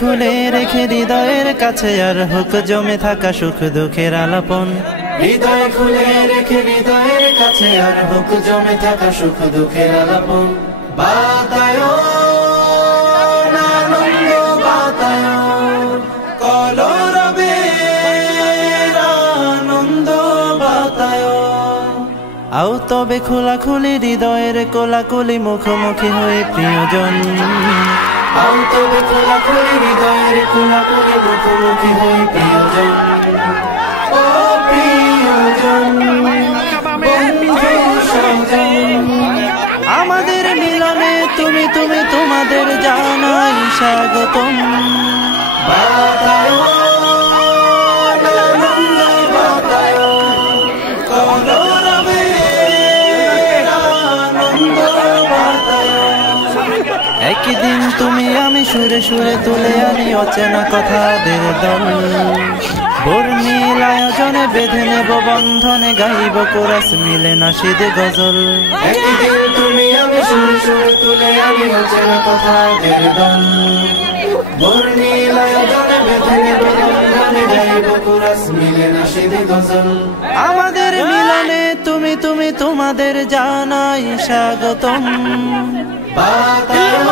খুলে রেখে হৃদয়ের কাছে আর হোক জমে থাকা সুখ দুঃখের আলাপন। হৃদয় খুলে রেখে হৃদয়ের কাছে আর হোক জমে থাকা সুখ দুঃখের আলাপন। বাতায়ন আনন্দ বাতায়ন কলরবের আনন্দ বাতায়ন। আও তবে খোলাখুলি হৃদয়ের কোলাকুলি মুখোমুখি হয়ে প্রিয়জন। আও তবে খোলাখুলি হৃদয়ের কোলাকুলি মুখোমুখি হয়ে প্রিয়জন। ও প্রিয়জন বন্ধু সজন, আমাদের মিলনে তুমি তুমি তোমাদের জানাই স্বাগতম। বাতায়ন আনন্দ বাতায়ন কলরবের আনন্দ বাতায়ন। একদিন তুমি আমি সুরে সুরে তুলে আনি অচেনা কথাদের দল। বর্ণিল আয়োজনে বেঁধে নেব বন্ধনে গাইব কোরাস মিলে নাশিদ গজল। একদিন তুমি আমি সুরে সুরে তুলে আনি অচেনা কথাদের দল। বর্ণিল আয়োজনে বেঁধে নেব বন্ধনে গাইব কোরাস মিলে নাশিদ গজল। আমাদের মিলনে তুমি তুমি তোমাদের জানাই স্বাগতম। বাতায়ন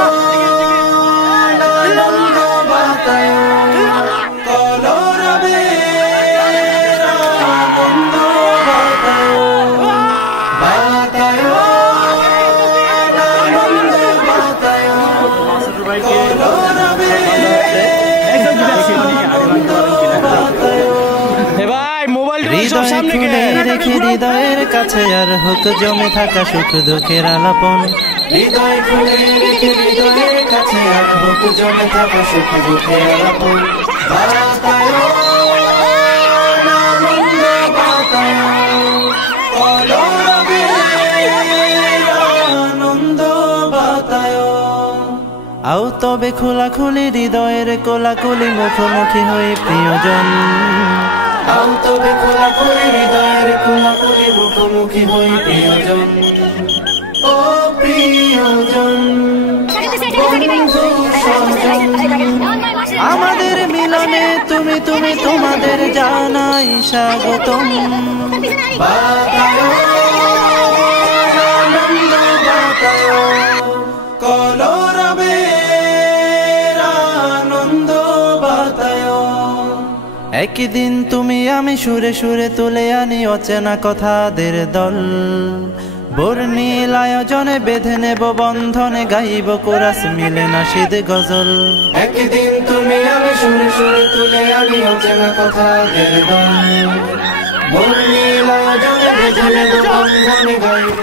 আনন্দ বাতায়ন কলরবের আনন্দ বাতায়ন। বাতায়ন আনন্দ বাতায়ন কলরবের আনন্দ বাতায়ন। হৃদয় খুলে রেখে হৃদয়ের কাছে আর হোক জমে থাকা সুখ দুঃখের আলাপন। হৃদয় খুলে রেখে হৃদয়ের কাছে আর হোক জমে থাকা সুখ দুঃখের আলাপন। বাতায়ন আনন্দ বাতায়ন কলরবের আনন্দ বাতায়ন। আও তবে খোলাখুলি হৃদয়ের কোলাকুলি মুখোমুখি হয়ে প্রিয়জন। আও তবে খোলাখুলি হৃদয়ের কোলাকুলি মুখোমুখি হয়ে প্রিয়জন। ও প্রিয়জন বন্ধু সজন, আমাদের মিলনে তুমি তুমি তোমাদের জানাই স্বাগতম। বাতায়ন আনন্দ বাতায়ন কলরবের আনন্দ বাতায়ন। একদিন তুমি আমি সুরে সুরে তুলে আনি অচেনা কথাদের দল। বর্ণিল আয়োজনে বেঁধে নেব বন্ধনে গাইব কোরাস মিলে নাশিদ গজল। একদিন তুমি আমি সুরে সুরে তুলে আনি অচেনা কথাদের দল। বর্ণিল আয়োজনে বেঁধে নেব বন্ধনে গাইব